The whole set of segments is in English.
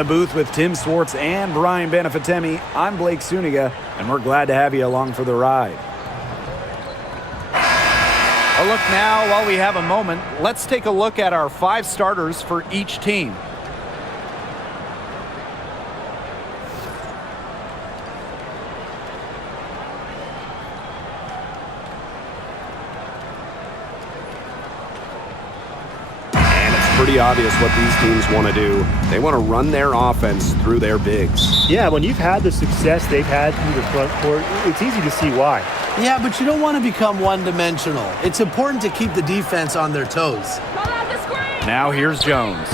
the booth with Tim Swartz and Brian Benefitemi, I'm Blake Suniga, and we're glad to have you along for the ride. A look now, while we have a moment, let's take a look at our 5 starters for each team. Pretty obvious what these teams want to do. They want to run their offense through their bigs. Yeah, when you've had the success they've had through the front court, it's easy to see why. Yeah, but you don't want to become one-dimensional. It's important to keep the defense on their toes. Now here's Jones.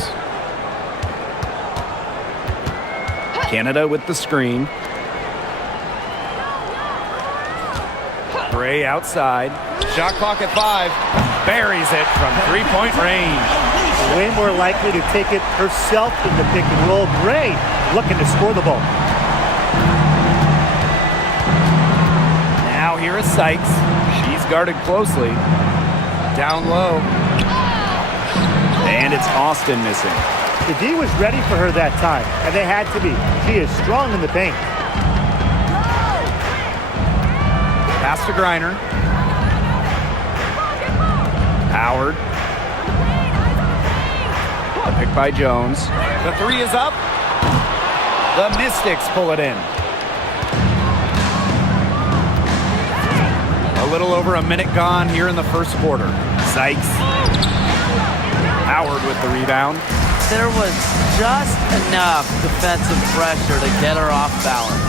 Canada with the screen. Gray outside. Shot clock at 5. Buries it from three-point range. Way more likely to take it herself than the pick and roll. Gray looking to score the ball. Now here is Sykes. She's guarded closely. Down low. And it's Austin missing. The D was ready for her that time, and they had to be. She is strong in the paint. Pass to Griner. Howard. The pick by Jones. The 3 is up. The Mystics pull it in. A little over a minute gone here in the first quarter. Sykes. Howard with the rebound. There was just enough defensive pressure to get her off balance.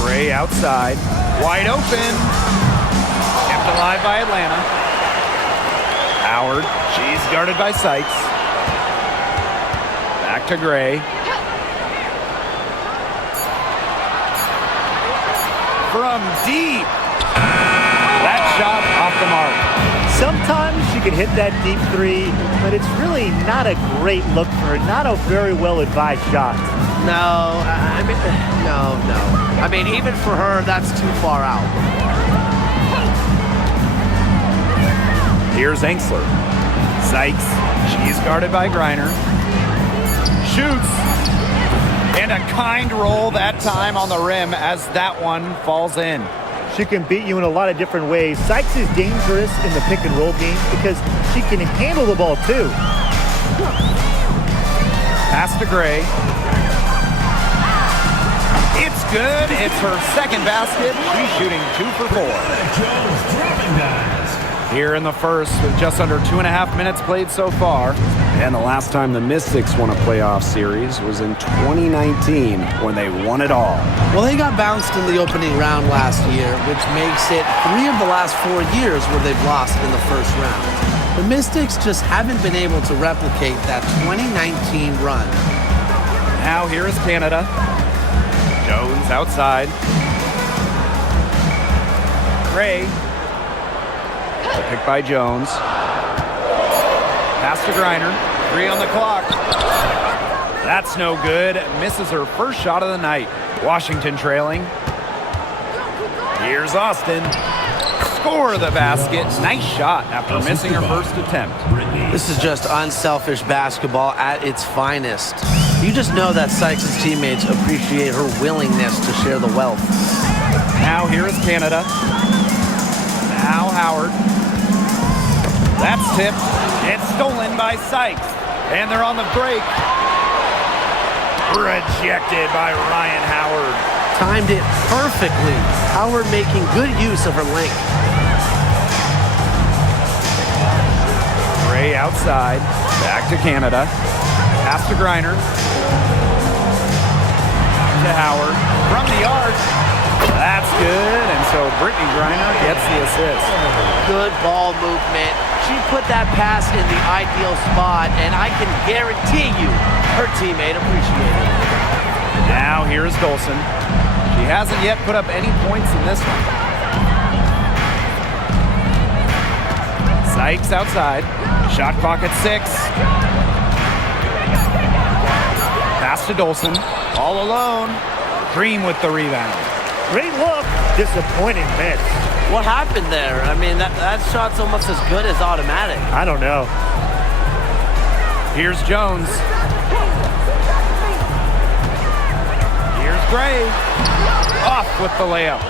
Gray outside. Wide open. Kept alive by Atlanta. Howard. She's guarded by Sykes. Back to Gray. From deep. That shot off the mark. Sometimes she can hit that deep 3, but it's really not a great look for her. Not a very well-advised shot. No, no. I mean, even for her, that's too far out. Here's Enksler. Sykes. She's guarded by Griner. Shoots. And a kind roll that time on the rim as that one falls in. She can beat you in a lot of different ways. Sykes is dangerous in the pick and roll game because she can handle the ball too. Pass to Gray. It's good. It's her second basket. She's shooting 2 for 4. Here in the first with just under 2.5 minutes played so far. And the last time the Mystics won a playoff series was in 2019 when they won it all. Well, they got bounced in the opening round last year, which makes it 3 of the last 4 years where they've lost in the first round. The Mystics just haven't been able to replicate that 2019 run. Now here is Canada. Jones outside. Gray. The pick by Jones. Pass to Griner. 3 on the clock. That's no good. Misses her first shot of the night. Washington trailing. Here's Austin. Score the basket. Nice shot after missing her first attempt. This is just unselfish basketball at its finest. You just know that Sykes' teammates appreciate her willingness to share the wealth. Now here is Canada. Now Howard. That's tipped. It's stolen by Sykes. And they're on the break. Rejected by Ryan Howard. Timed it perfectly. Howard making good use of her length. Gray outside. Back to Canada. Pass to Griner. To Howard. From the arc. That's good. And so Brittany Griner gets the assist. Good ball movement. She put that pass in the ideal spot, and I can guarantee you her teammate appreciated it. Now here's Dolson. She hasn't yet put up any points in this one. Sykes outside. Shot clock at 6. Pass to Dolson. All alone. Green with the rebound. Great look. Disappointing miss. What happened there? I mean, that shot's almost as good as automatic. I don't know. Here's Jones. Here's Gray. Off with the layup.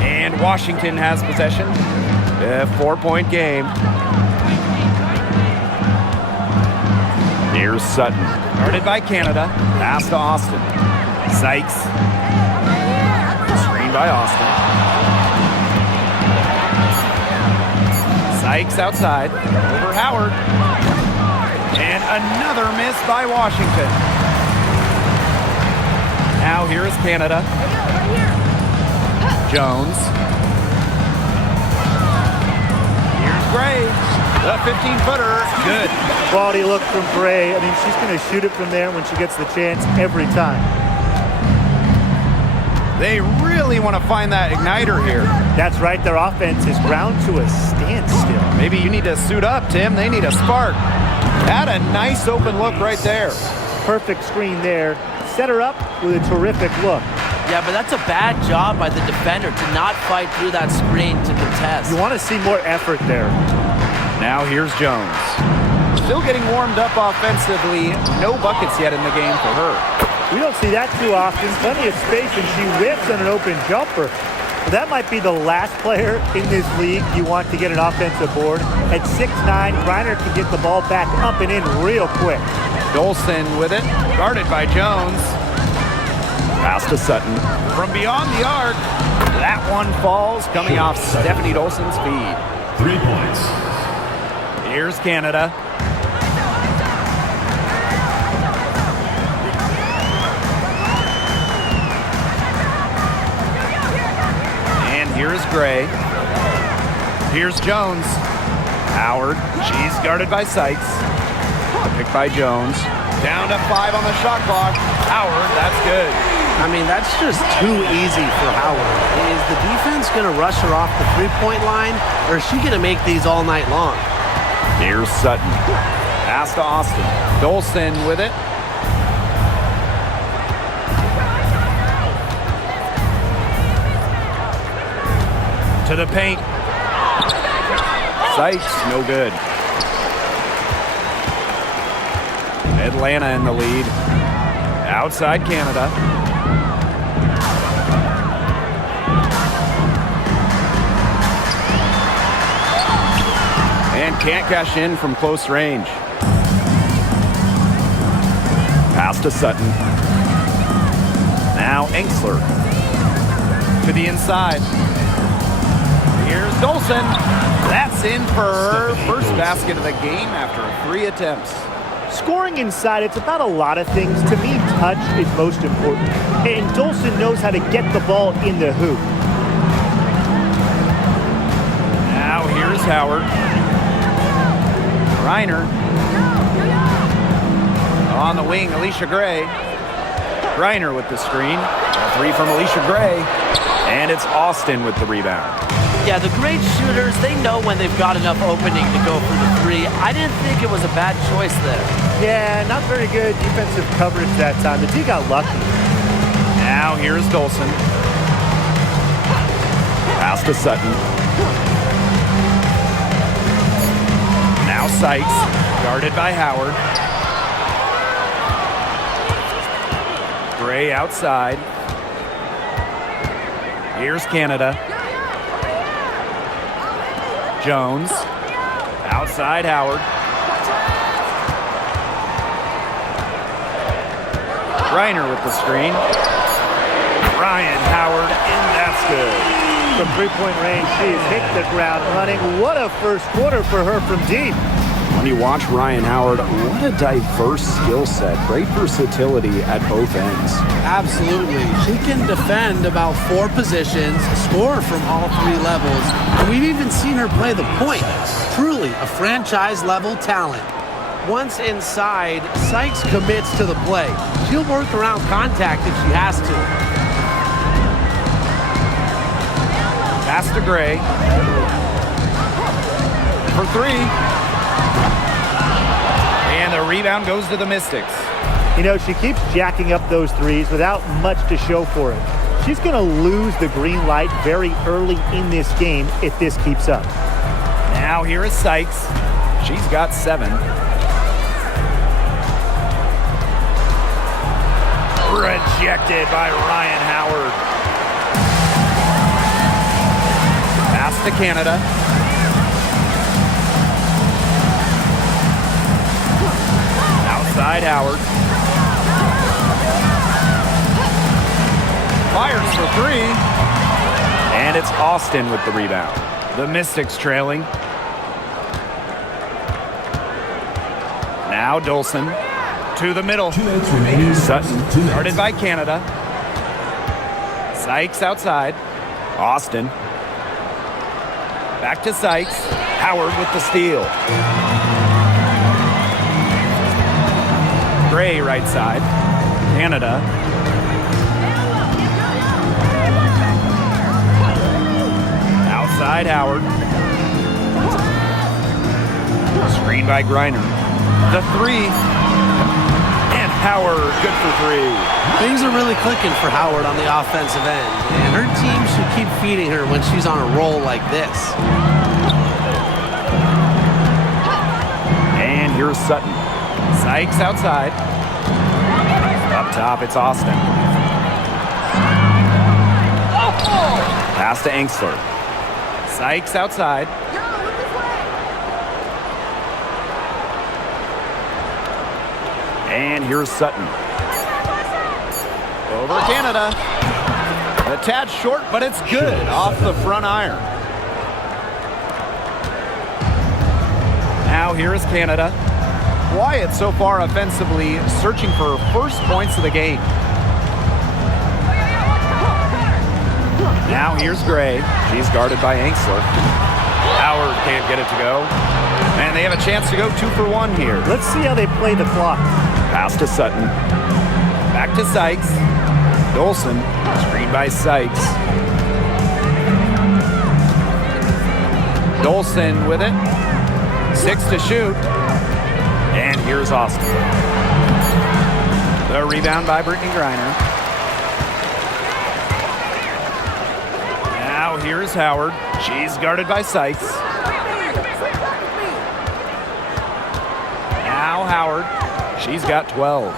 And Washington has possession. A 4-point game. Here's Sutton. Guarded by Canada. Pass to Austin. Sykes. Screen by Austin. Sykes outside. Over Howard. And another miss by Washington. Now here is Canada. Jones. Here's Gray. The 15-footer. Good. Quality look from Gray. I mean, she's going to shoot it from there when she gets the chance every time. They really want to find that igniter here. That's right. Their offense is ground to a standstill. Maybe you need to suit up, Tim. They need a spark. Had a nice open look right there. Perfect screen there. Set her up with a terrific look. Yeah, but that's a bad job by the defender to not fight through that screen to contest. You want to see more effort there. Now here's Jones. Still getting warmed up offensively. No buckets yet in the game for her. We don't see that too often. Plenty of space, and she whips on an open jumper. That might be the last player in this league you want to get an offensive board. At 6'9", Griner can get the ball back up and in real quick. Dolson with it. Guarded by Jones. Pass to Sutton. From beyond the arc. That one falls, coming off Stephanie Dolson's feed. 3 points. Here's Canada. And here's Gray. Here's Jones. Howard. She's guarded by Sykes. Picked by Jones. Down to 5 on the shot clock. Howard, that's good. I mean, that's just too easy for Howard. Is the defense going to rush her off the three-point line, or is she going to make these all night long? Here's Sutton. Pass to Austin. Dolson with it. To the paint. Sykes, no good. Atlanta in the lead. Outside Canada. And can't cash in from close range. Pass to Sutton. Now Enksler. To the inside. Here's Dolson. That's in for her first basket of the game after 3 attempts. Scoring inside, it's about a lot of things. To me, touch is most important. And Dolson knows how to get the ball in the hoop. Now here's Howard. Reiner. On the wing, Alicia Gray. Reiner with the screen. A 3 from Alicia Gray. And it's Austin with the rebound. Yeah, the great shooters, they know when they've got enough opening to go for the 3. I didn't think it was a bad choice there. Yeah, not very good defensive coverage that time. The D got lucky. Now here's Dolson. Pass to Sutton. Now Sykes, guarded by Howard. Gray outside. Here's Canada. Jones. Outside Howard. Reiner with the screen. Ryan Howard, and that's good. From three-point range, she has hit the ground running. What a first quarter for her from deep. When you watch Ryan Howard, what a diverse skill set. Great versatility at both ends. Absolutely. She can defend about 4 positions, score from all 3 levels, and we've even seen her play the point. Truly a franchise-level talent. Once inside, Sykes commits to the play. She'll work around contact if she has to. Pass to Gray. For 3. And the rebound goes to the Mystics. You know, she keeps jacking up those threes without much to show for it. She's going to lose the green light very early in this game if this keeps up. Now here is Sykes. She's got 7. Rejected by Ryan Howard. Pass to Canada. Outside Howard. Fires for 3. And it's Austin with the rebound. The Mystics trailing. Now Dolson to the middle. Sutton guarded by Canada. Sykes outside. Austin. Back to Sykes. Howard with the steal. Gray right side. Canada. Outside Howard. Screen by Griner. The 3. And Howard good for 3. Things are really clicking for Howard on the offensive end, and her team should keep feeding her when she's on a roll like this. And here's Sutton. Sykes outside. Up top, it's Austin. Pass to Engstler. Sykes outside. And here's Sutton. Over Canada. A tad short, but it's good off the front iron. Now here is Canada. Quiet so far offensively, searching for first points of the game. Now here's Gray. She's guarded by Engstler. Howard can't get it to go. And they have a chance to go 2 for 1 here. Let's see how they play the clock. Pass to Sutton. Back to Sykes. Dolson, screened by Sykes. Dolson with it. 6 to shoot. And here's Austin. The rebound by Brittany Griner. Now here's Howard. She's guarded by Sykes. Now Howard. She's got 12.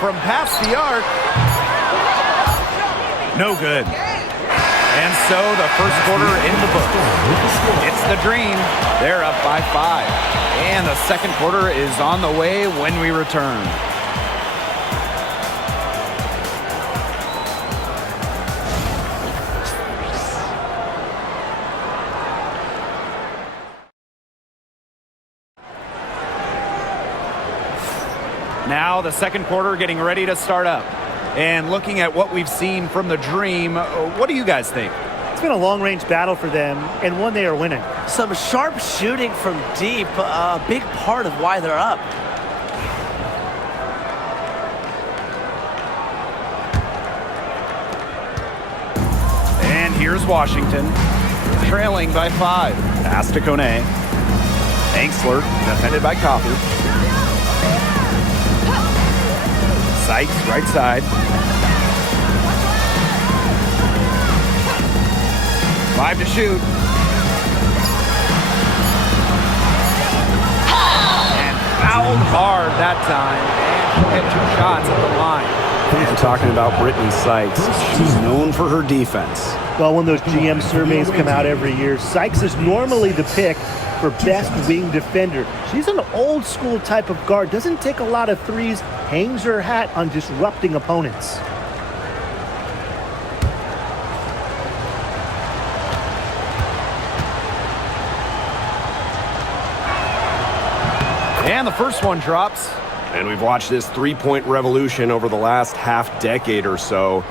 From past the arc. No good. And so the first quarter in the book. It's the Dream. They're up by 5. And the second quarter is on the way when we return. Now the second quarter getting ready to start up. And looking at what we've seen from the Dream, what do you guys think? It's been a long-range battle for them, and one they are winning. Some sharp shooting from deep, a big part of why they're up. And here's Washington, trailing by 5. Pass to Kone. Engstler, defended by Copper. Sykes, right side. 5 to shoot. And fouled hard that time. And she'll hit 2 shots at the line. And talking about Brittany Sykes, she's known for her defense. Well, when those GM surveys come out every year, Sykes is normally the pick for best wing defender. She's an old school type of guard, doesn't take a lot of threes, hangs her hat on disrupting opponents. And the first one drops. And we've watched this three-point revolution over the last half-decade or so.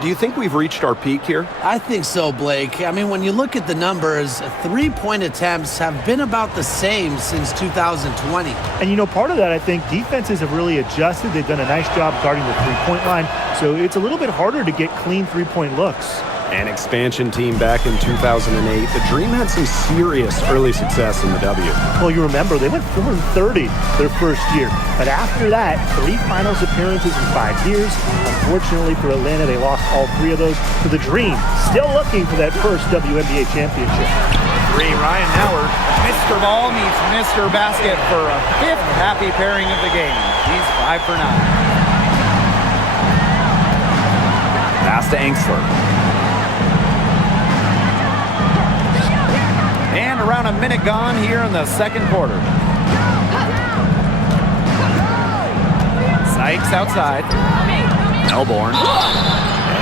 Do you think we've reached our peak here? I think so, Blake. I mean, when you look at the numbers, 3-point attempts have been about the same since 2020. And, you know, part of that, I think, defenses have really adjusted. They've done a nice job guarding the three-point line, so it's a little bit harder to get clean three-point looks. An expansion team back in 2008. The Dream had some serious early success in the W. Well, you remember, they went 4-30 their first year. But after that, 3 finals appearances in 5 years. Unfortunately for Atlanta, they lost all 3 of those. So the Dream still looking for that first WNBA championship. three. Ryan Howard. Mr. Ball meets Mr. Basket for a fifth happy pairing of the game. He's 5 for 9. Pass to Angsler. And around a minute gone here in the second quarter. Sykes outside. Melbourne.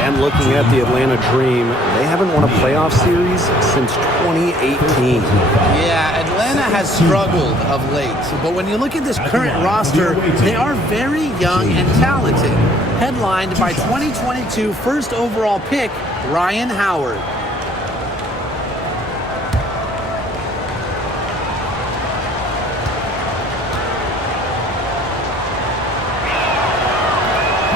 And looking at the Atlanta Dream, they haven't won a playoff series since 2018. Yeah, Atlanta has struggled of late. But when you look at this current roster, they are very young and talented. Headlined by 2022 first overall pick, Ryan Howard.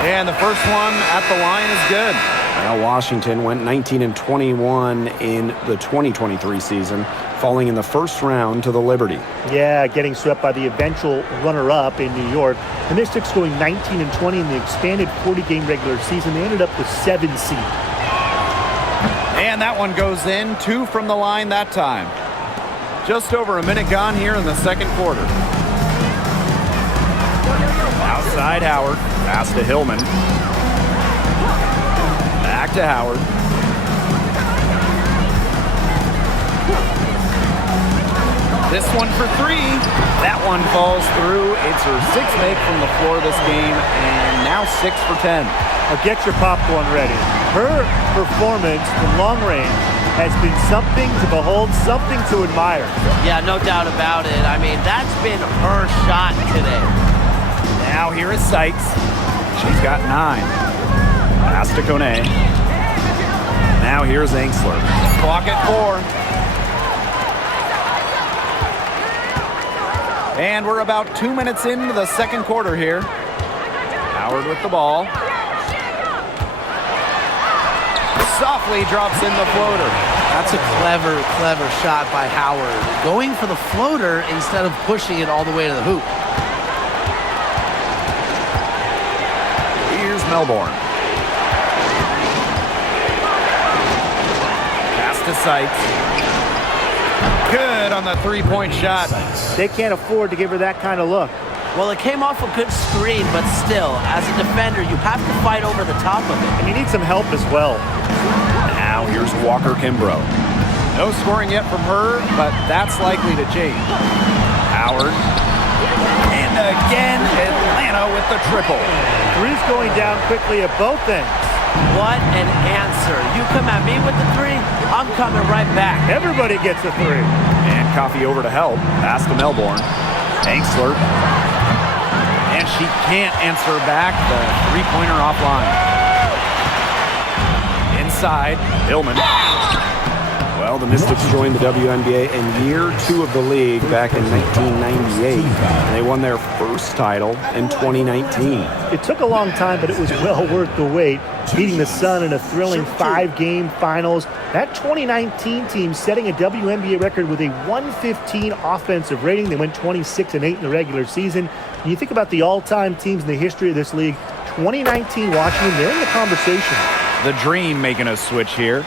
And the first one at the line is good. Well, Washington went 19-21 in the 2023 season, falling in the first round to the Liberty. Yeah, getting swept by the eventual runner-up in New York. The Mystics going 19-20 in the expanded 40-game regular season. They ended up with 7 seed. And that one goes in. 2 from the line that time. Just over a minute gone here in the second quarter. Outside Howard. Pass to Hillman. Back to Howard. This one for 3. That one falls through. It's her 6th make from the floor this game, and now 6 for 10. Now get your popcorn ready. Her performance from long range has been something to behold, something to admire. Yeah, no doubt about it. I mean, that's been her shot today. Now here is Sykes. She's got 9. Pass to Kone. Now here's Angsler. Clock at 4. And we're about 2 minutes into the second quarter here. Howard with the ball. Softly drops in the floater. That's a clever shot by Howard. Going for the floater instead of pushing it all the way to the hoop. Here's Melbourne. Pass to Sykes. Good on the three-point shot. They can't afford to give her that kind of look. Well, it came off a good screen, but still, as a defender, you have to fight over the top of it. And you need some help as well. Now here's Walker Kimbrough. No scoring yet from her, but that's likely to change. Howard. And again, Atlanta with the triple. Three's going down quickly at both ends. What an answer. You come at me with the 3, I'm coming right back. Everybody gets a 3. And Coffey over to help. Pass to Melbourne. Angsler. And she can't answer back. The three-pointer offline. Inside, Hillman. Well, the Mystics joined the WNBA in year 2 of the league back in 1998. And they won their first title in 2019. It took a long time, but it was well worth the wait. Beating the Sun in a thrilling 5-game finals. That 2019 team setting a WNBA record with a 115 offensive rating. They went 26-8 in the regular season. When you think about the all-time teams in the history of this league, 2019 Washington, they're in the conversation. The Dream making a switch here.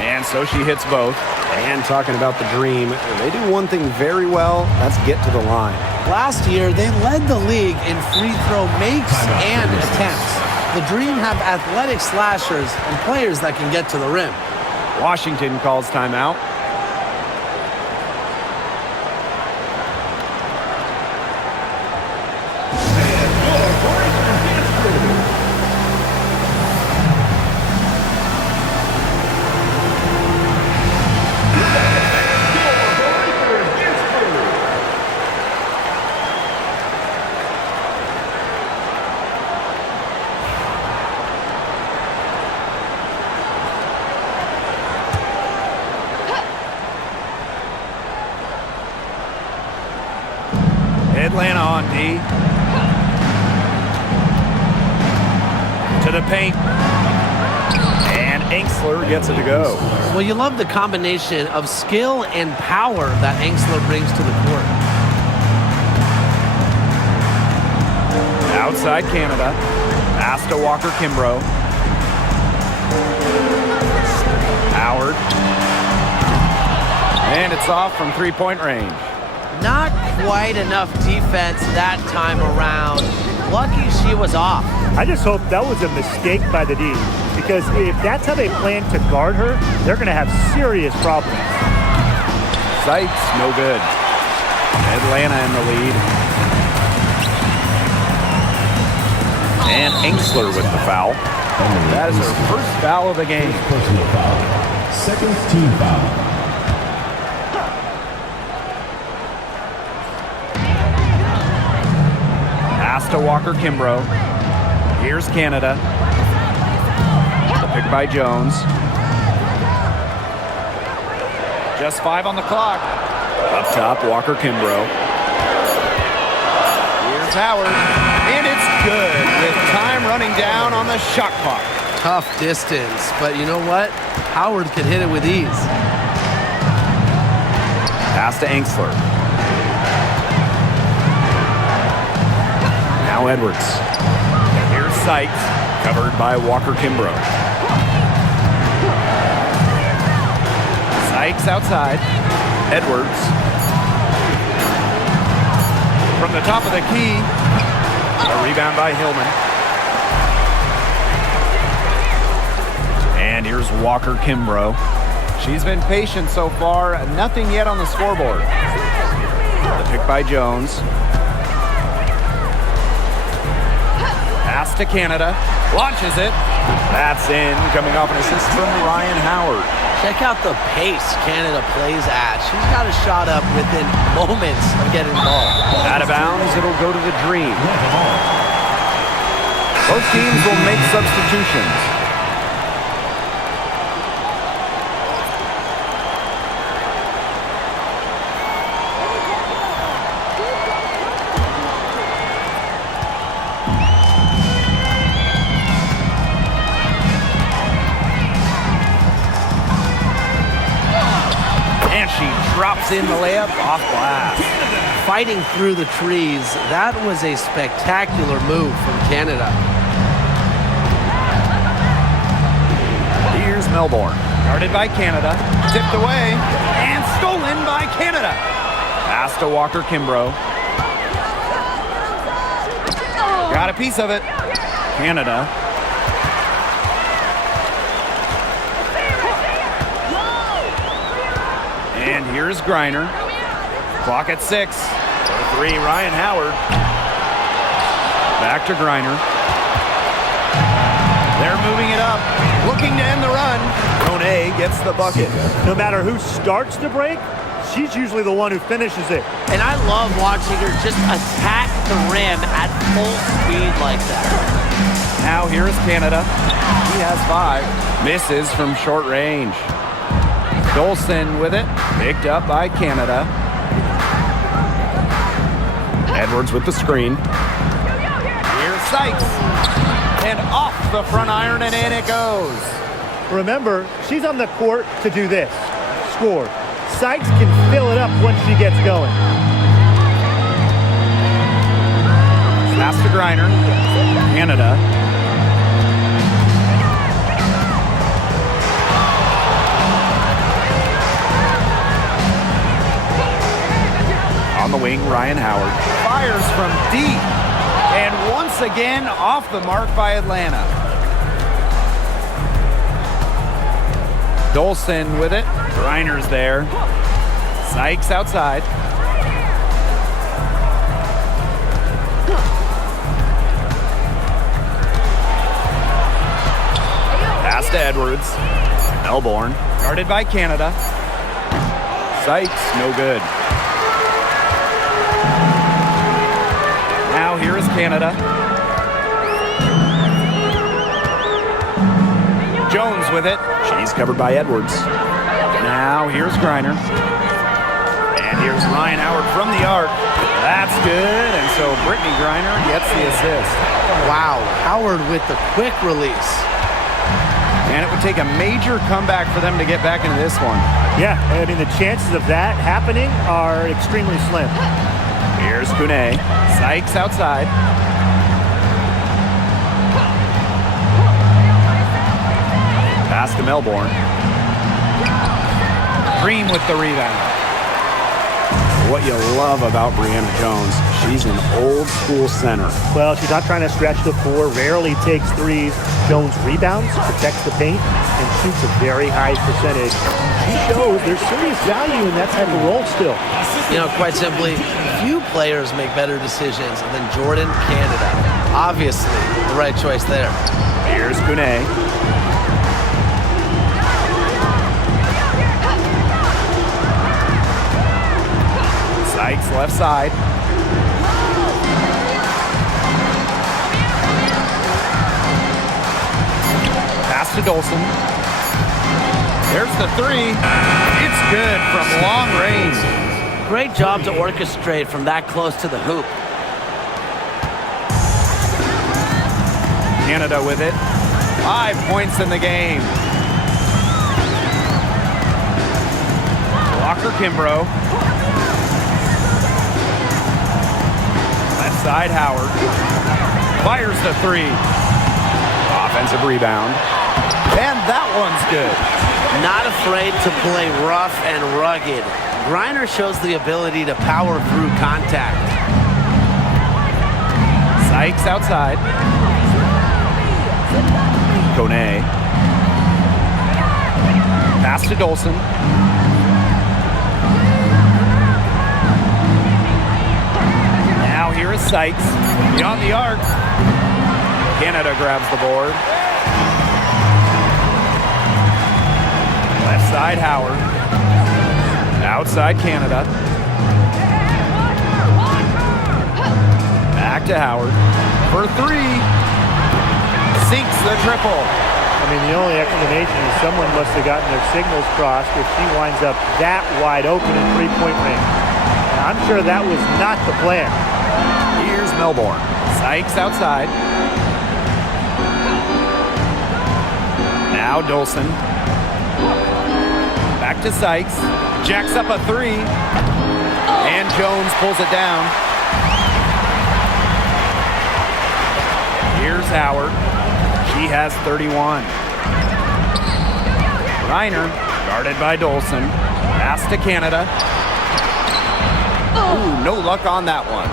And so she hits both. And talking about the Dream, they do one thing very well, that's get to the line. Last year, they led the league in free throw makes and attempts. The Dream have athletic slashers and players that can get to the rim. Washington calls timeout. Atlanta on D. To the paint. And Angsler gets it to go. Well, you love the combination of skill and power that Angsler brings to the court. Outside Canada. Pass to Walker Kimbrough. Howard. And it's off from three-point range. Not quite enough defense that time around. Lucky she was off. I just hope that was a mistake by the D, because if that's how they plan to guard her, they're going to have serious problems. Sykes, no good. Atlanta in the lead. And Angsler with the foul. That is her first foul of the game. Personal foul. Second team foul. Pass to Walker Kimbrough. Here's Canada. The pick by Jones. Just 5 on the clock. Up top, Walker Kimbrough. Here's Howard. And it's good with time running down on the shot clock. Tough distance, but you know what? Howard can hit it with ease. Pass to Angsler. Now Edwards. Here's Sykes, covered by Walker Kimbrough. Sykes outside. Edwards. From the top of the key. A rebound by Hillman. And here's Walker Kimbrough. She's been patient so far. Nothing yet on the scoreboard. The pick by Jones. Pass to Canada. Launches it. That's in. Coming off an assist from Ryan Howard. Check out the pace Canada plays at. She's got a shot up within moments of getting the ball. Out of bounds, it'll go to the Dream. Both teams will make substitutions. Drops in the layup off glass. Fighting through the trees, that was a spectacular move from Canada. Here's Melbourne. Guarded by Canada. Tipped away. And stolen by Canada. Pass to Walker Kimbrough. Got a piece of it. Canada. And here's Griner. Clock at 6. For 3, Ryan Howard. Back to Griner. They're moving it up. Looking to end the run. Monet gets the bucket. No matter who starts the break, she's usually the one who finishes it. And I love watching her just attack the rim at full speed like that. Now here is Canada. He has 5. Misses from short range. Dolson with it. Picked up by Canada. Edwards with the screen. Here's Sykes. And off the front iron and in it goes. Remember, she's on the court to do this. Score. Sykes can fill it up once she gets going. Pass to Griner. Canada. On the wing, Ryan Howard. Fires from deep. And once again, off the mark by Atlanta. Dolson with it. Griner's there. Sykes outside. Pass to Edwards. Melbourne. Guarded by Canada. Sykes, no good. Now here is Canada. Jones with it. She's covered by Edwards. Now here's Griner. And here's Ryan Howard from the arc. That's good. And so Brittany Griner gets the assist. Wow, Howard with the quick release. And it would take a major comeback for them to get back into this one. Yeah, I mean, the chances of that happening are extremely slim. Here's Kune. Sykes outside. Pass to Melbourne. Green with the rebound. What you love about Brianna Jones, she's an old-school center. Well, she's not trying to stretch the floor, rarely takes threes. Jones rebounds, protects the paint, and shoots a very high percentage. She shows there's serious value in that type of role still. You know, quite simply, few players make better decisions than Jordan Canada. Obviously, the right choice there. Here's Kune. Sykes left side. Pass to Dolson. There's the three. It's good from long range. Great job to orchestrate from that close to the hoop. Canada with it. 5 points in the game. Walker Kimbrough. Left side Howard. Fires the three. Offensive rebound. And that one's good. Not afraid to play rough and rugged. Griner shows the ability to power through contact. Sykes outside. Kone. Pass to Dolson. Now here is Sykes. Beyond the arc. Canada grabs the board. Left side Howard. Outside Canada. Back to Howard. For three. Sinks the triple. I mean, the only explanation is someone must have gotten their signals crossed if she winds up that wide open in three-point range. And I'm sure that was not the plan. Here's Melbourne. Sykes outside. Now Dolson. Back to Sykes. Jacks up a three. And Jones pulls it down. Here's Howard. She has 31. Griner, guarded by Dolson. Pass to Canada. Ooh, no luck on that one.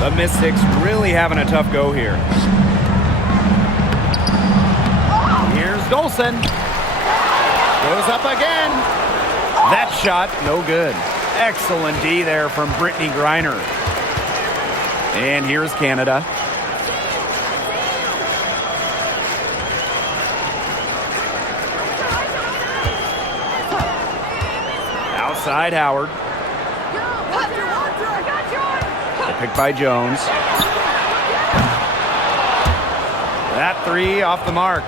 The Mystics really having a tough go here. Here's Dolson. Goes up again. That shot, no good. Excellent D there from Brittany Griner. And here's Canada. Outside Howard. Picked by Jones. That three off the mark.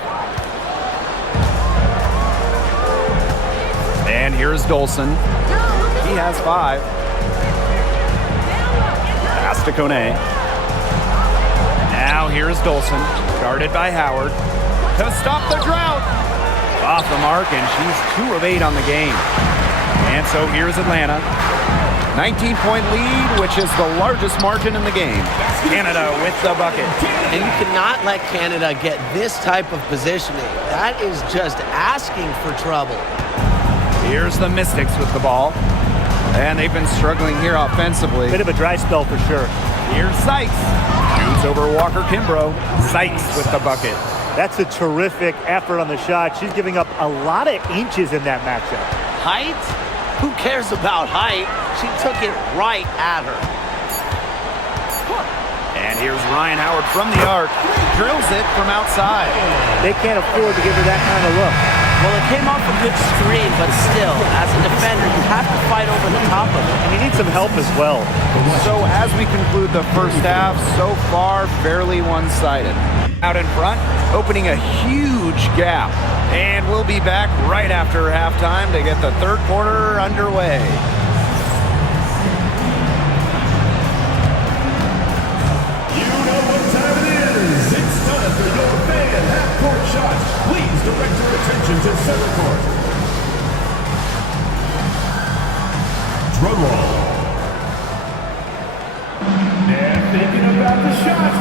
And here's Dolson. He has 5. Pass to Kone. Now here's Dolson, guarded by Howard. To stop the drought. Off the mark, and she's 2 of 8 on the game. And so here's Atlanta. 19-point lead, which is the largest margin in the game. Canada with the bucket. And you cannot let Canada get this type of positioning. That is just asking for trouble. Here's the Mystics with the ball. And they've been struggling here offensively. Bit of a dry spell for sure. Here's Sykes. Shoots over Walker Kimbrough. Sykes with the bucket. That's a terrific effort on the shot. She's giving up a lot of inches in that matchup. Height? Who cares about height? She took it right at her. And here's Ryan Howard from the arc. Drills it from outside. They can't afford to give her that kind of look. Well, it came off a good screen, but still, as a defender, you have to fight over the top of it. And you need some help as well. So as we conclude the first half, so far fairly one-sided. Out in front, opening a huge gap. And we'll be back right after halftime to get the third quarter underway. You know what time it is. It's time for your fan half-court shots. Please direct your attention center court. Drum roll. And thinking about the shot.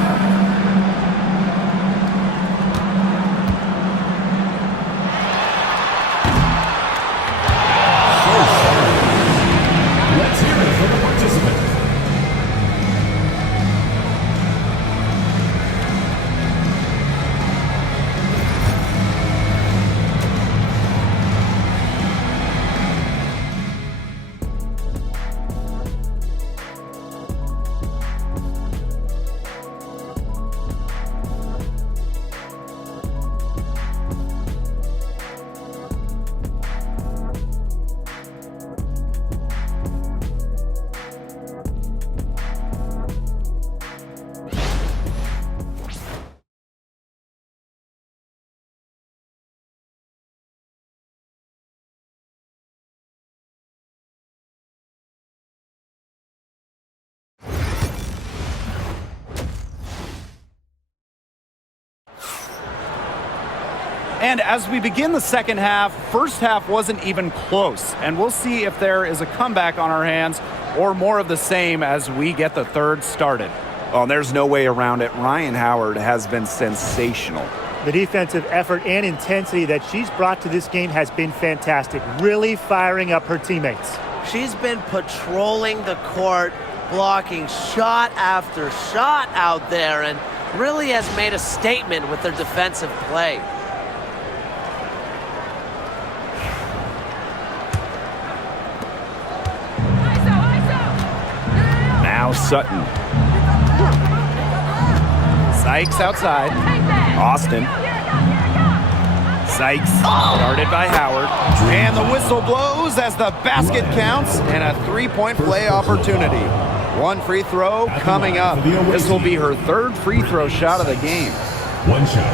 Let's hear it from the participant. And as we begin the second half, first half wasn't even close. And we'll see if there is a comeback on our hands or more of the same as we get the third started. Well, there's no way around it. Ryan Howard has been sensational. The defensive effort and intensity that she's brought to this game has been fantastic, really firing up her teammates. She's been patrolling the court, blocking shot after shot out there, and really has made a statement with her defensive play. Now Sutton. Sykes outside. Austin. Sykes guarded by Howard. And the whistle blows as the basket counts and a three-point play opportunity. One free throw coming up. This will be her third free throw shot of the game. One shot.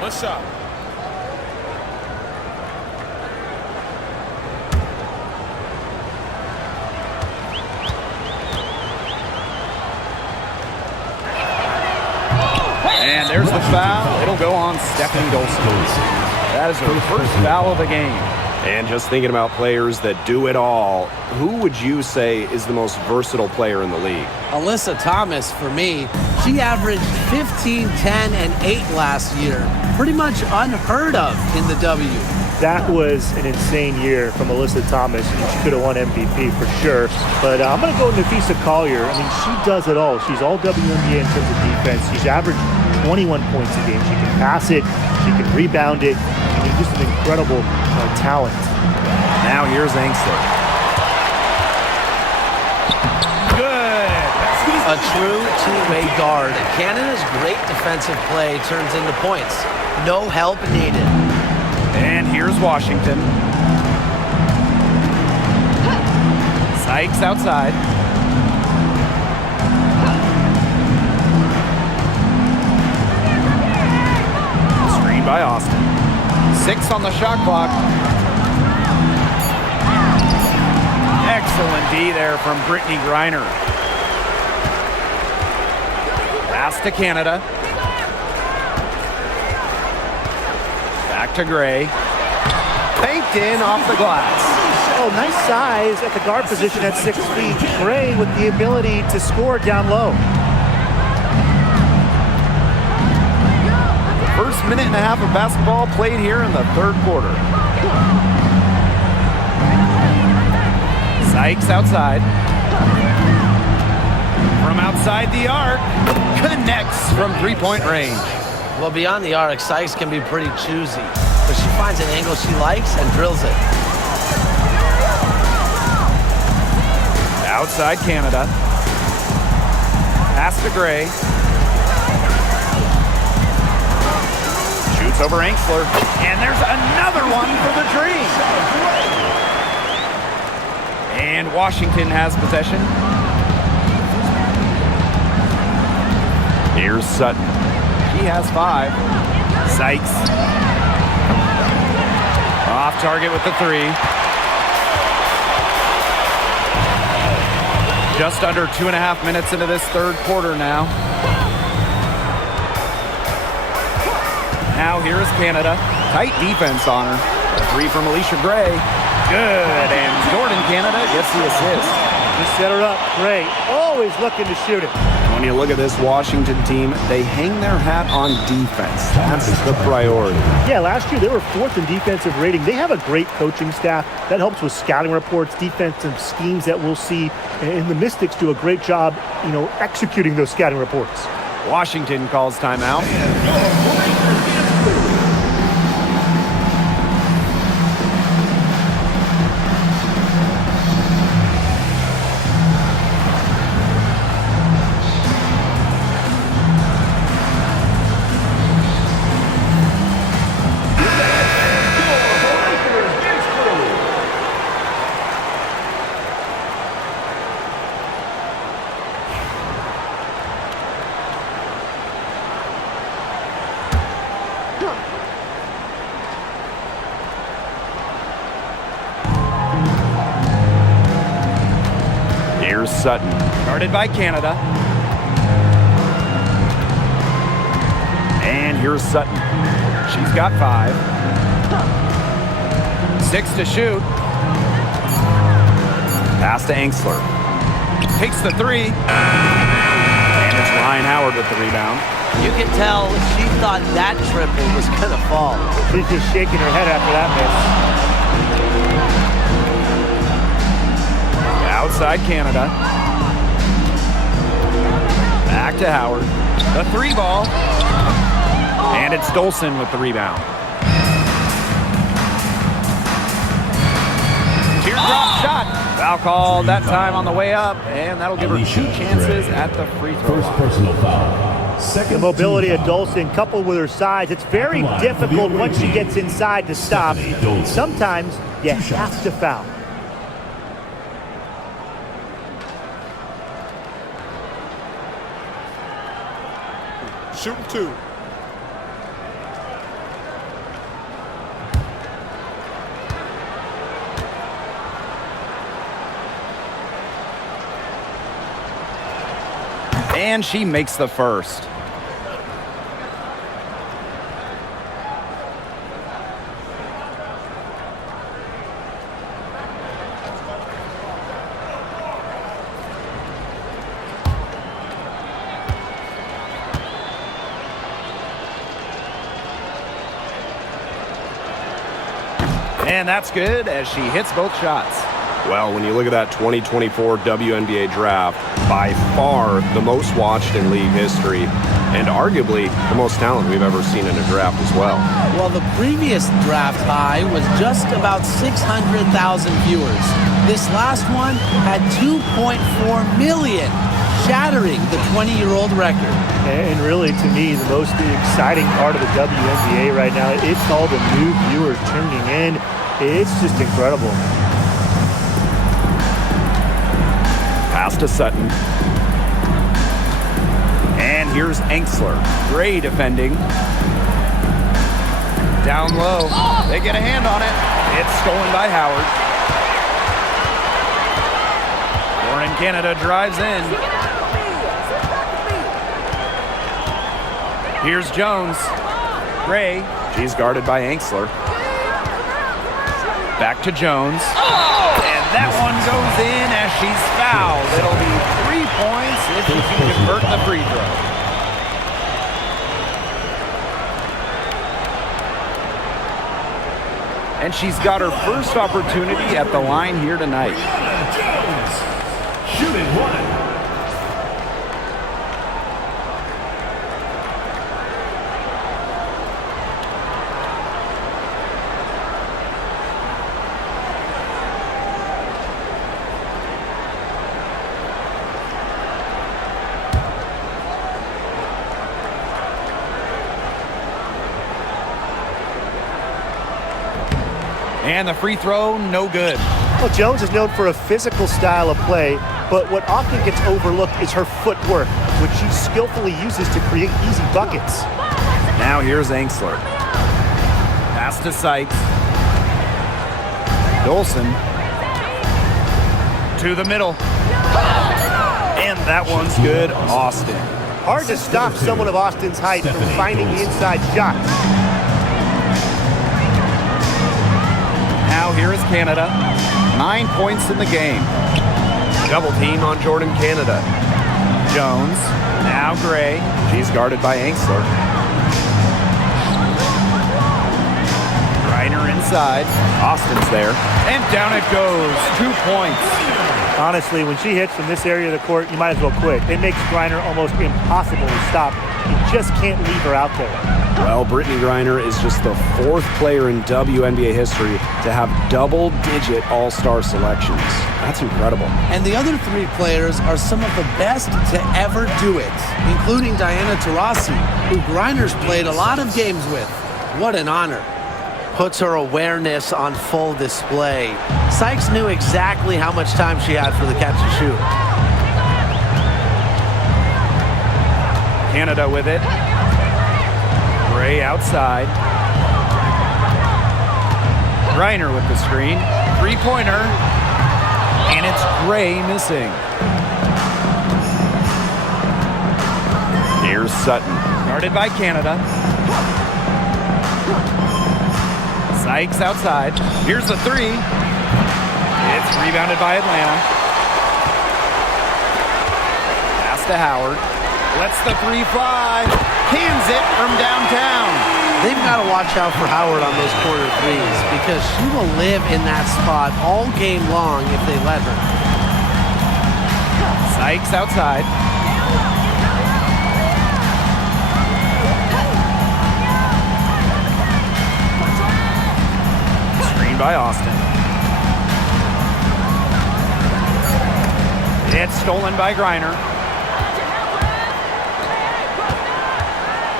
One shot. And there's the foul. It'll go on Stephanie Dolson. That is her first foul of the game. And just thinking about players that do it all, who would you say is the most versatile player in the league? Alyssa Thomas, for me, she averaged 15, 10, and 8 last year. Pretty much unheard of in the W. That was an insane year from Alyssa Thomas. She could have won MVP for sure. But I'm going to go with Nafisa Collier. I mean, she does it all. She's all WNBA in terms of defense. She's averaged 21 points a game. She can pass it. She can rebound it. I mean, just an incredible talent. Now here's Angster. Good. A true two-way guard. Canada's great defensive play turns into points. No help needed. And here's Washington. Sykes outside. Screen by Austin. 6 on the shot clock. Excellent D there from Brittany Griner. Pass to Canada. Back to Gray. Banked in off the glass. Oh, nice size at the guard position at 6 feet. Gray with the ability to score down low. First minute and a half of basketball played here in the third quarter. Sykes outside. From outside the arc, connects from three-point range. Well, beyond the arc, Sykes can be pretty choosy, but she finds an angle she likes and drills it. Outside Canada. Pass to Gray. Shoots over Angstler. And there's another one for the Dream. And Washington has possession. Here's Sutton. He has 5. Sykes. Off target with the 3. Just under 2.5 minutes into this third quarter now. Now here's Canada. Tight defense on her. A three from Alicia Gray. Good, and Jordan Canada gets the assist. Just set her up. Gray always looking to shoot it. When you look at this Washington team, they hang their hat on defense. That's the priority. Yeah, last year they were 4th in defensive rating. They have a great coaching staff. That helps with scouting reports, defensive schemes that we'll see. And the Mystics do a great job, executing those scouting reports. Washington calls timeout. Here's Sutton, guarded by Canada. And here's Sutton. She's got 5. 6 to shoot. Pass to Angsler. Takes the 3. And it's Ryan Howard with the rebound. You can tell she thought that triple was going to fall. She's just shaking her head after that miss. Outside Canada. Back to Howard. The 3 ball. And it's Dolson with the rebound. Teardrop shot. Foul called that time on the way up. And that'll give her 2 chances at the free throw First line. personal foul. Second The mobility of team foul. Dolson coupled with her size, it's very difficult once she gets inside to stop. Sometimes you have to foul. Shooting 2. And she makes the first. And that's good as she hits both shots. Well, when you look at that 2024 WNBA draft, by far the most watched in league history, and arguably the most talent we've ever seen in a draft as well. Well, the previous draft high was just about 600,000 viewers. This last one had 2.4 million, shattering the 20-year-old record. And really, to me, the most exciting part of the WNBA right now, it's all the new viewers tuning in. It's just incredible. Pass to Sutton. And here's Angsler. Gray defending. Down low. They get a hand on it. It's stolen by Howard. Jordan Canada drives in. Here's Jones. Gray. She's guarded by Angsler. Back to Jones. And that one goes in as she's fouled. It'll be 3 points if she can convert the free throw. And she's got her first opportunity at the line here tonight. Jones. Shooting 1. And the free throw, no good. Well, Jones is known for a physical style of play, but what often gets overlooked is her footwork, which she skillfully uses to create easy buckets. Now here's Angsler. Pass to Sykes. Dolson. To the middle. And that one's good. Austin. Hard to stop someone of Austin's height from finding the inside shot. here is Canada. 9 points in the game. Double team on Jordan Canada. Jones. Now Gray. She's guarded by Angsler. Reiner inside. Austin's there. And down it goes. 2 points. Honestly, when she hits from this area of the court, you might as well quit. It makes Griner almost impossible to stop. You just can't leave her out there. Well, Brittany Griner is just the 4th player in WNBA history to have double-digit all-star selections. That's incredible. And the other 3 players are some of the best to ever do it, including Diana Taurasi, who Griner's played a lot of games with. What an honor. Puts her awareness on full display. Sykes knew exactly how much time she had for the catch and shoot. Canada with it. Gray outside. Reiner with the screen. 3-pointer. And it's Gray missing. Here's Sutton. Guarded by Canada. Sykes outside. Here's the 3. It's rebounded by Atlanta. Pass to Howard. Lets the 3 fly. Cans it from downtown. They've got to watch out for Howard on those corner threes because she will live in that spot all game long if they let her. Sykes outside. Screen by Austin. It's stolen by Griner.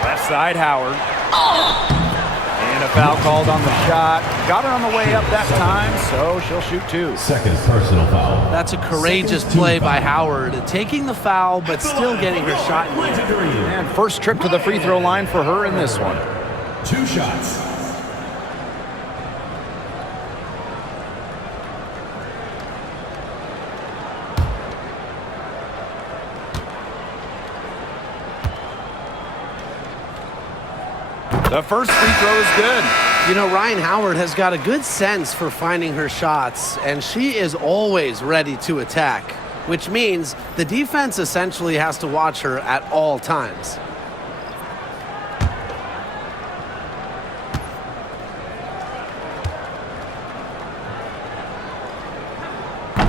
Left side, Howard. And a foul called on the shot. Got her on the way up that time, so she'll shoot 2. Second personal foul. That's a courageous play by Howard, taking the foul but still getting her shot in there. And first trip to the free throw line for her in this one. 2 shots. The first free throw is good. You know, Ryan Howard has got a good sense for finding her shots, and she is always ready to attack, which means the defense essentially has to watch her at all times.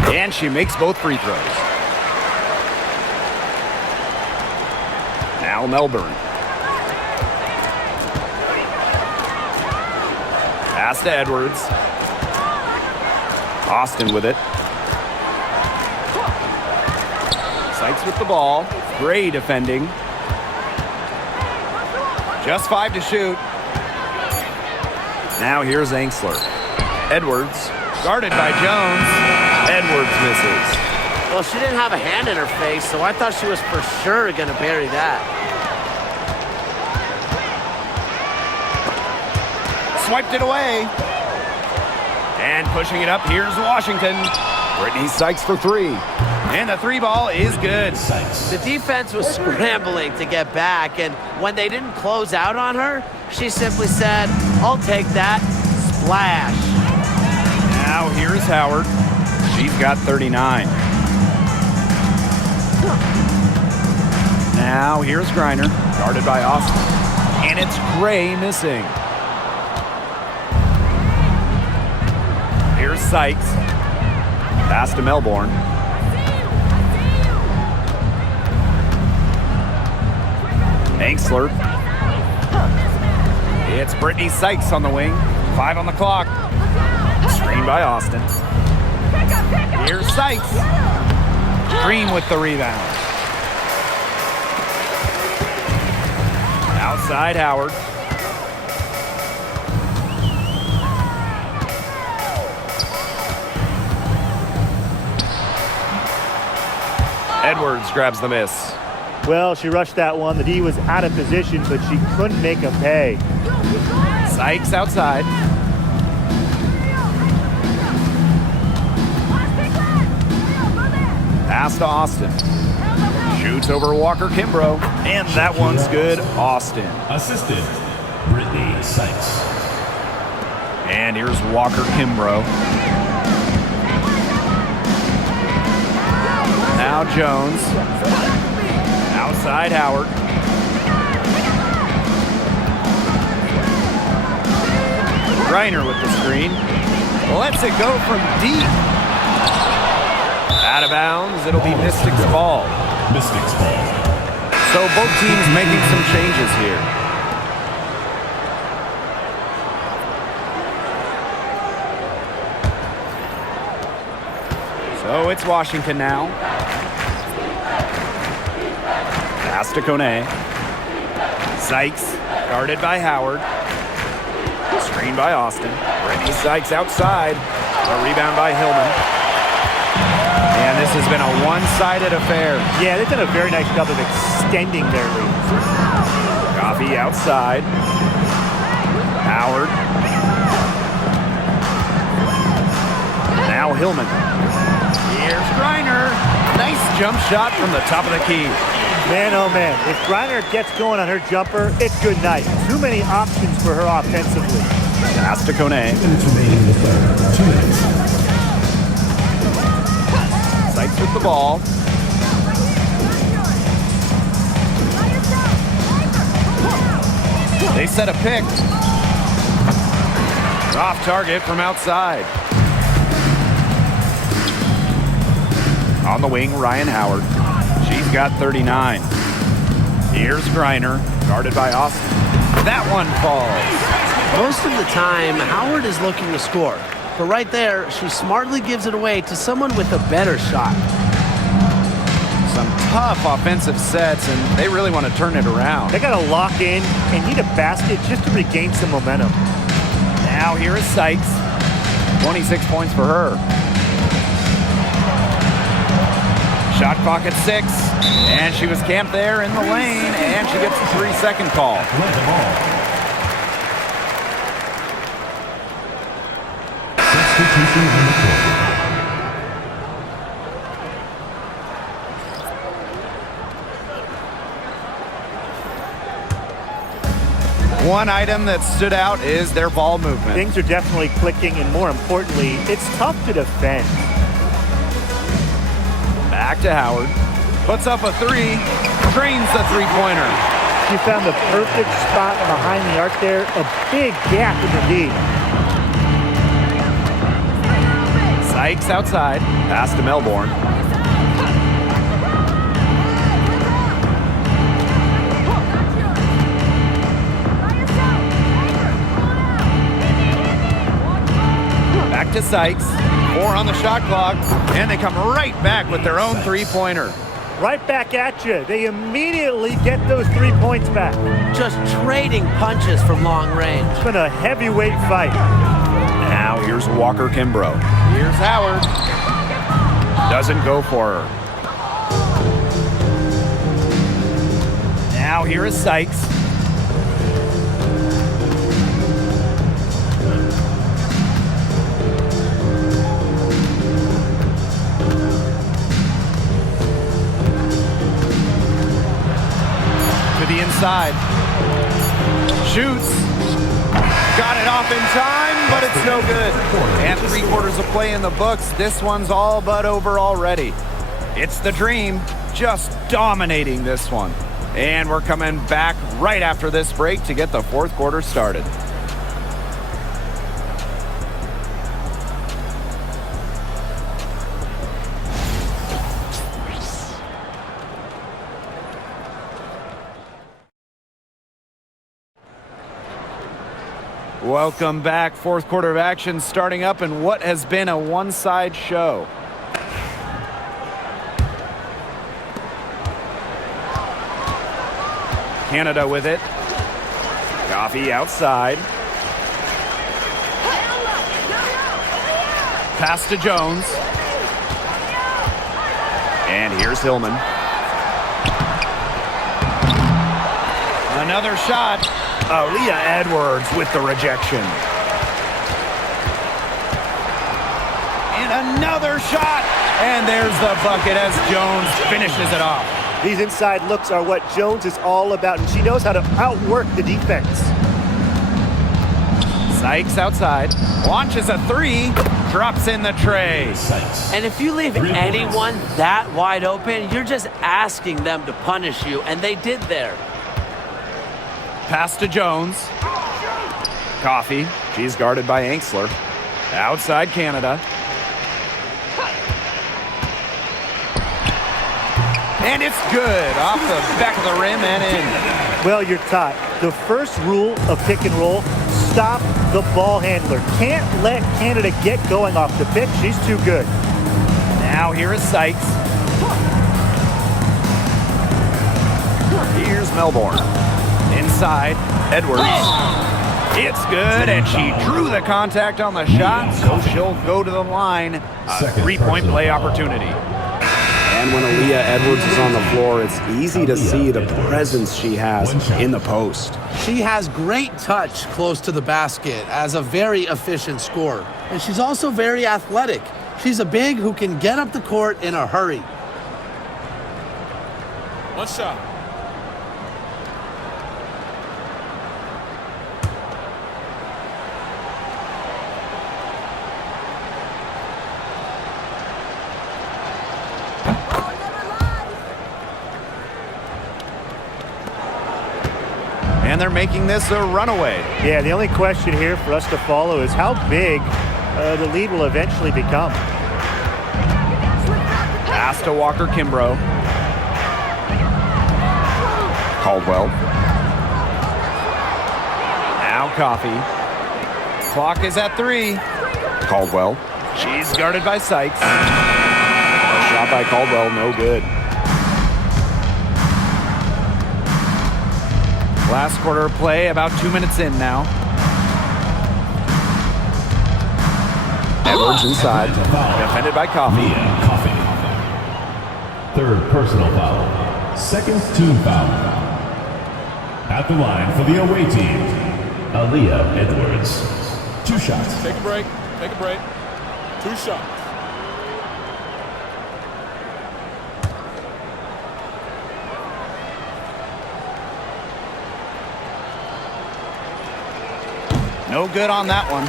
And she makes both free throws. Now Melbourne. Pass to Edwards. Austin with it. Sykes with the ball. Gray defending. Just 5 to shoot. Now here's Angsler. Edwards. Guarded by Jones. Edwards misses. Well, she didn't have a hand in her face, so I thought she was for sure going to bury that. Swiped it away. And pushing it up, here's Washington. Brittany Sykes for 3. And the 3 ball is good. The defense was scrambling to get back, and when they didn't close out on her, she simply said, "I'll take that." Splash. Now here's Howard. She's got 39. Now here's Griner, guarded by Austin. And it's Gray missing. Here's Sykes. Pass to Melbourne. Angsler. It's Brittany Sykes on the wing. 5 on the clock. Screen by Austin. Here's Sykes. Green with the rebound. Outside Howard. Edwards grabs the miss. Well, she rushed that one. The D was out of position, but she couldn't make him pay. Sykes outside. Pass to Austin. Shoots over Walker Kimbrough. And that one's good. Austin. Assistant, Brittany Sykes. And here's Walker Kimbrough. Now Jones. Outside Howard. Griner with the screen. Lets it go from deep. Out of bounds. It'll be Mystics ball. Mystics ball. So both teams making some changes here. So it's Washington now. Pass to Kone. Sykes, guarded by Howard. Screen by Austin. Brittany Sykes outside. A rebound by Hillman. And this has been a one-sided affair. Yeah, they've done a very nice job of extending their lead. Coffee outside. Howard. Now Hillman. Here's Griner. Nice jump shot from the top of the key. Man, oh man, if Griner gets going on her jumper, it's good night. Too many options for her offensively. Pass to Kone. Minutes remaining in the third. 2 minutes. Sykes with the ball. They set a pick. Off target from outside. On the wing, Ryan Howard. She's got 39. Here's Griner, guarded by Austin. That one falls. Most of the time, Howard is looking to score. But right there, she smartly gives it away to someone with a better shot. Some tough offensive sets, and they really want to turn it around. They got to lock in and need a basket just to regain some momentum. Now here is Sykes. 26 points for her. Shot clock at 6, and she was camped there in the lane, and she gets a 3-second call. Let the ball. 62 in the quarter. One item that stood out is their ball movement. Things are definitely clicking, and more importantly, it's tough to defend. Back to Howard. Puts up a 3. Trains the three-pointer. She found the perfect spot behind the arc there. A big gap in the lead. Sykes outside. Pass to Melbourne. Back to Sykes. 4 on the shot clock, and they come right back with their own three-pointer. Right back at you. They immediately get those 3 points back. Just trading punches from long range. It's been a heavyweight fight. Now here's Walker Kimbrough. Here's Howard. Doesn't go for her. Now here is Sykes. The inside. Shoots. Got it off in time, but it's no good. And 3/4 of play in the books. This one's all but over already. It's the Dream just dominating this one. And we're coming back right after this break to get the fourth quarter started. Welcome back. Fourth quarter of action starting up in what has been a one-side show. Canada with it. Coffee outside. Pass to Jones. And here's Hillman. Another shot. Aaliyah Edwards with the rejection. And another shot. And there's the bucket as Jones finishes it off. These inside looks are what Jones is all about, and she knows how to outwork the defense. Sykes outside. Launches a three. Drops in the tray. And if you leave anyone that wide open, you're just asking them to punish you, and they did there. Pass to Jones. Coffee. She's guarded by Angsler. Outside Canada. And it's good. Off the back of the rim and in. Well, you're taught. The first rule of pick and roll, stop the ball handler. Can't let Canada get going off the pick. She's too good. Now here is Sykes. Here's Melbourne. Inside, Edwards. It's good, and she drew the contact on the shot, so she'll go to the line. A three-point play opportunity. And when Aaliyah Edwards is on the floor, it's easy to see the presence she has in the post. She has great touch close to the basket as a very efficient scorer. And she's also very athletic. She's a big who can get up the court in a hurry. One shot. And they're making this a runaway. Yeah, the only question here for us to follow is how big the lead will eventually become. Pass to Walker Kimbrough. Caldwell. Now Coffee. Clock is at 3. Caldwell. She's guarded by Sykes. A shot by Caldwell, no good. Last quarter of play, about 2 minutes in now. Edwards inside. Defended by Coffee. Coffee. Third personal foul. Second team foul. At the line for the away team, Aaliyah Edwards. 2 shots. Take a break. Take a break. 2 shots. No good on that one.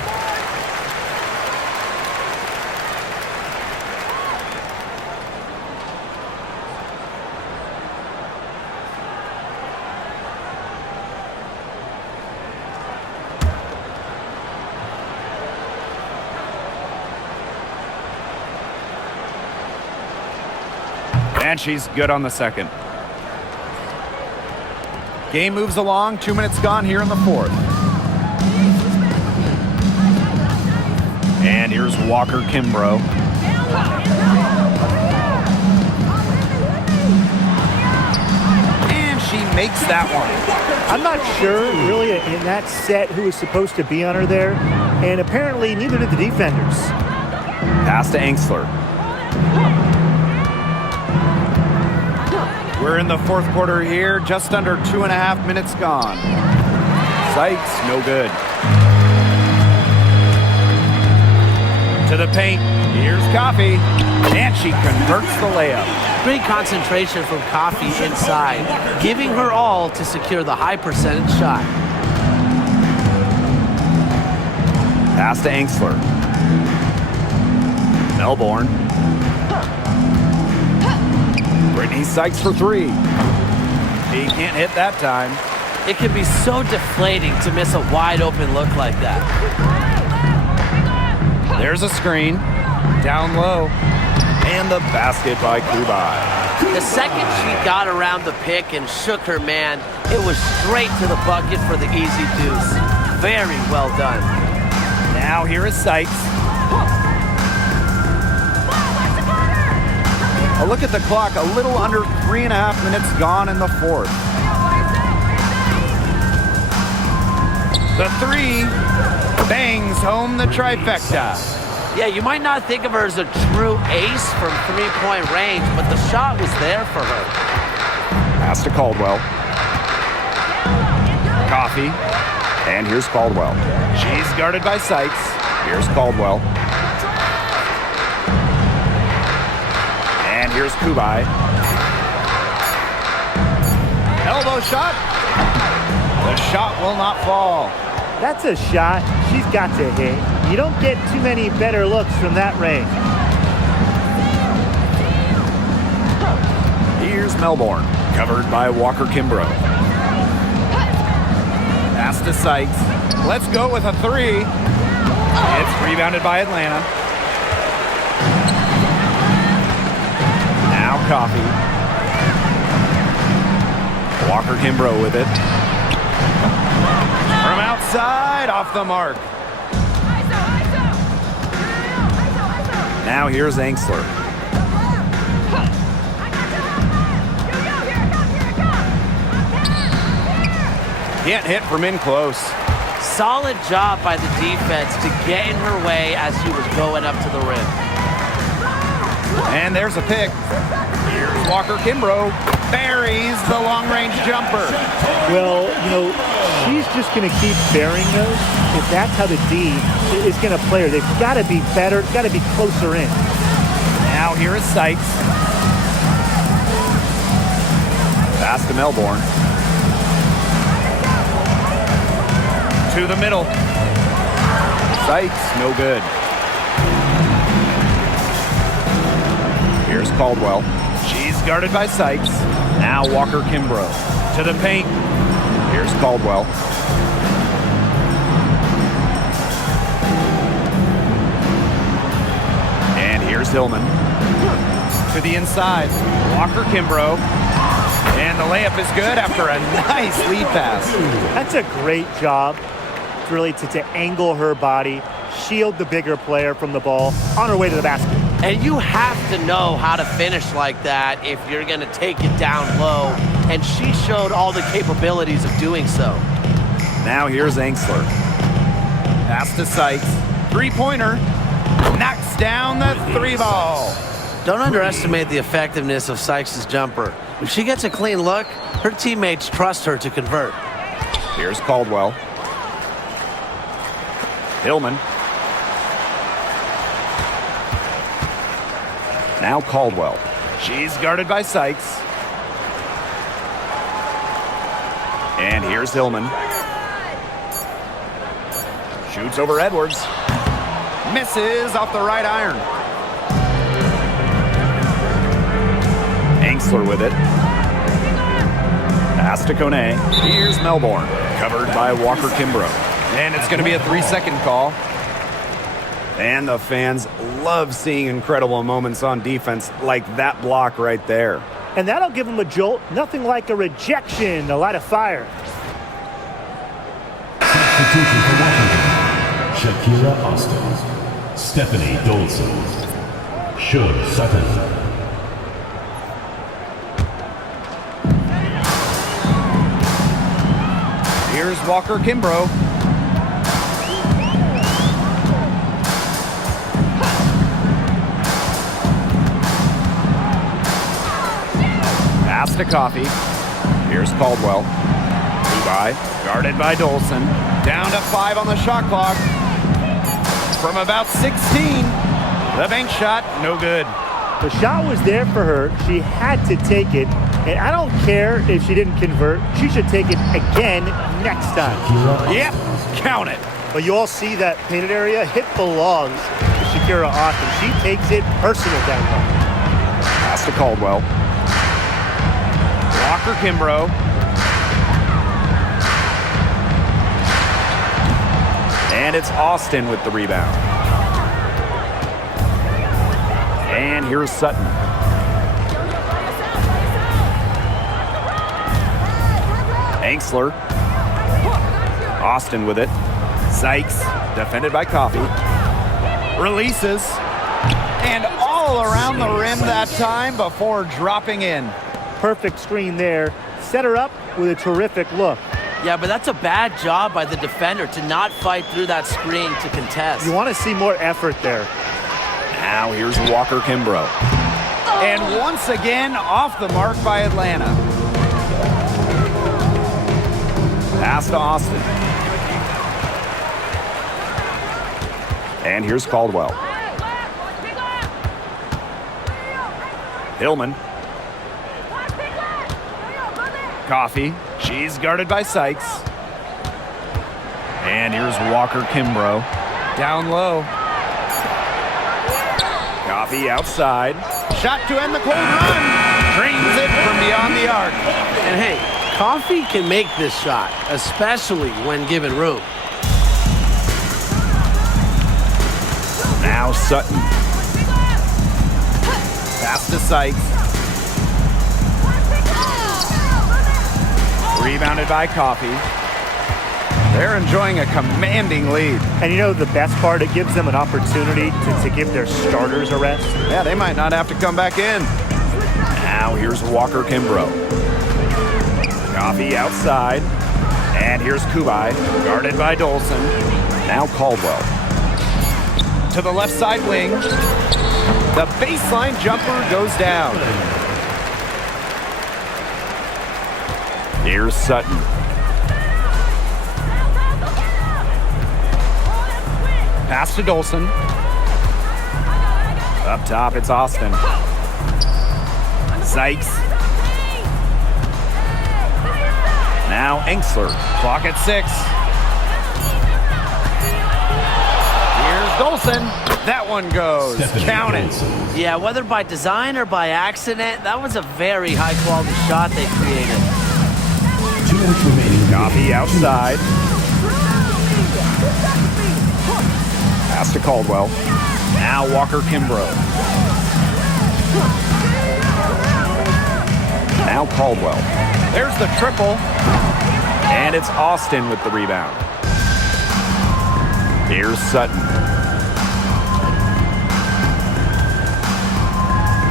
And she's good on the second. Game moves along. 2 minutes gone here in the fourth. And here's Walker Kimbrough. And she makes that one. I'm not sure really in that set who was supposed to be on her there, and apparently neither did the defenders. Pass to Angsler. We're in the fourth quarter here, just under 2.5 minutes gone. Sykes, no good. To the paint, here's Coffee, and she converts the layup. Great concentration from Coffee inside, giving her all to secure the high percentage shot. Pass to Angsler. Melbourne. Brittany Sykes for 3. He can't hit that time. It can be so deflating to miss a wide open look like that. There's a screen. Down low. And the basket by Kubai. The second she got around the pick and shook her man, it was straight to the bucket for the easy deuce. Very well done. Now here is Sykes. A look at the clock, a little under 3.5 minutes gone in the fourth. The 3 bangs home the trifecta. Yeah, you might not think of her as a true ace from three-point range, but the shot was there for her. Pass to Caldwell. Coffee. And here's Caldwell. She's guarded by Sykes. Here's Caldwell. And here's Kubai. Elbow shot. The shot will not fall. That's a shot she's got to hit. You don't get too many better looks from that range. Here's Melbourne, covered by Walker Kimbrough. Pass to Sykes. Let's go with a three. It's rebounded by Atlanta. Now Coffee. Walker Kimbrough with it. From outside, off the mark. Now here's Angsler. Can't hit from in close. Solid job by the defense to get in her way as she was going up to the rim. And there's a pick. Here's Walker Kimbrough. Buries the long-range jumper. Well, you know, she's just going to keep burying those. If that's how the D is going to play her, they've got to be better, got to be closer in. Now here is Sykes. Pass to Melbourne. To the middle. Sykes, no good. Here's Caldwell. She's guarded by Sykes. Now Walker Kimbrough. To the paint. Here's Caldwell. And here's Hillman. To the inside. Walker Kimbrough. And the layup is good after a nice lead pass. That's a great job, really, to angle her body, shield the bigger player from the ball on her way to the basket. And you have to know how to finish like that if you're going to take it down low. And she showed all the capabilities of doing so. Now here's Angsler. Pass to Sykes. Three-pointer. Knocks down the three ball. Don't underestimate the effectiveness of Sykes' jumper. If she gets a clean look, her teammates trust her to convert. Here's Caldwell. Hillman. Now Caldwell. She's guarded by Sykes. And here's Hillman. Shoots over Edwards. Misses off the right iron. Angsler with it. Pass to Kone. Here's Melbourne. Covered by Walker Kimbrough. And it's going to be a 3-second call. And the fans love seeing incredible moments on defense like that block right there. And that'll give them a jolt. Nothing like a rejection, a light of fire. Substitution for Washington. Shakira Austin. Stephanie Dolson. Shug Sutton. Here's Walker Kimbrough. Pass to Coffee. Here's Caldwell. Levi, guarded by Dolson. Down to 5 on the shot clock. From about 16. The bank shot, no good. The shot was there for her. She had to take it. And I don't care if she didn't convert. She should take it again next time. Yep, count it. But you all see that painted area? It belongs to Shakira Austin. She takes it personal down there. Pass to Caldwell. Walker Kimbrough. And it's Austin with the rebound. And here's Sutton. Angsler. Austin with it. Sykes, defended by Coffee. Releases. And all around the rim that time before dropping in. Perfect screen there. Set her up with a terrific look. Yeah, but that's a bad job by the defender to not fight through that screen to contest. You want to see more effort there. Now here's Walker Kimbrough. And once again, off the mark by Atlanta. Pass to Austin. And here's Caldwell. Hillman. Coffee. She's guarded by Sykes. And here's Walker Kimbrough. Down low. Coffee outside. Shot to end the cold run. Drains it from beyond the arc. And hey, Coffee can make this shot, especially when given room. Now Sutton. Pass to Sykes. Rebounded by Coffee. They're enjoying a commanding lead. And you know the best part? It gives them an opportunity to give their starters a rest. Yeah, they might not have to come back in. Now here's Walker Kimbrough. Coffee outside. And here's Kubai, guarded by Dolson. Now Caldwell. To the left side wing. The baseline jumper goes down. Here's Sutton. Pass to Dolson. Up top, it's Austin. Sykes. Now Enxler. Clock at 6. Here's Dolson. That one goes. Count it. Yeah, whether by design or by accident, that was a very high-quality shot they created. 2 minutes remaining. Coffee outside. Pass to Caldwell. Now Walker Kimbrough. Now Caldwell. There's the triple. And it's Austin with the rebound. Here's Sutton.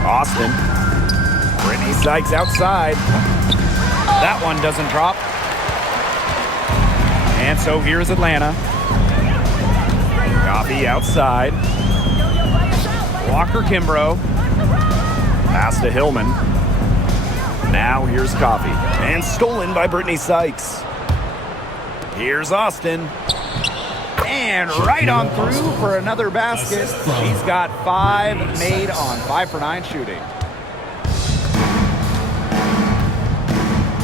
Austin. Brittany Sykes outside. That one doesn't drop. And so here's Atlanta. Coffee outside. Walker Kimbrough. Pass to Hillman. Now here's Coffee. And stolen by Brittany Sykes. Here's Austin. And right on through for another basket. She's got 5 made on 5 for 9 shooting.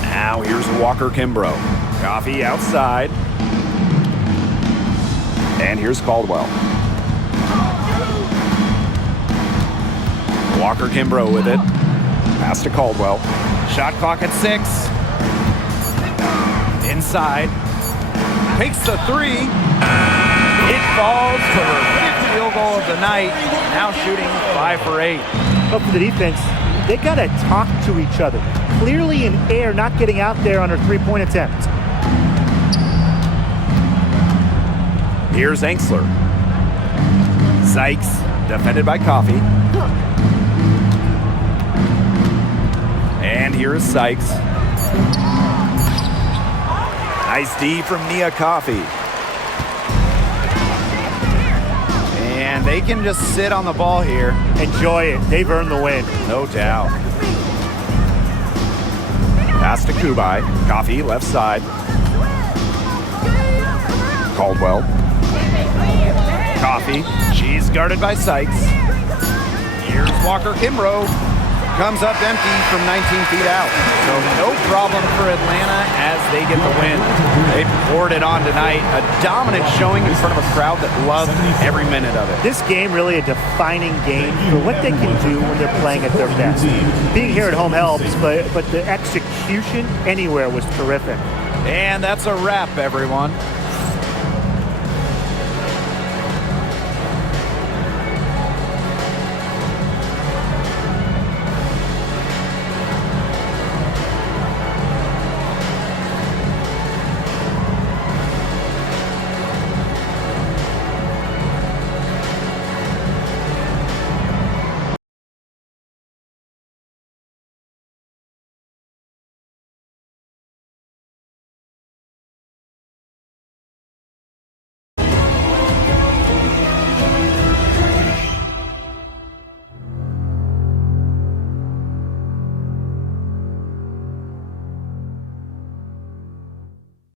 Now here's Walker Kimbrough. Coffee outside. And here's Caldwell. Walker Kimbrough with it. Pass to Caldwell. Shot clock at 6. Inside. Takes the 3. It falls for her 5th field goal of the night. Now shooting 5 for 8. But for the defense, they got to talk to each other. Clearly in air, not getting out there on her 3-point attempt. Here's Enxler. Sykes, defended by Coffee. And here is Sykes. Nice D from Nia Coffee. And they can just sit on the ball here. Enjoy it. They've earned the win. No doubt. Pass to Kubai. Coffee, left side. Caldwell. Coffee. She's guarded by Sykes. Here's Walker Kimbrough. Comes up empty from 19 feet out. So no problem for Atlanta as they get the win. They poured it on tonight. A dominant showing in front of a crowd that loved every minute of it. This game really a defining game for what they can do when they're playing at their best. Being here at home helps, but the execution anywhere was terrific. And that's a wrap, everyone.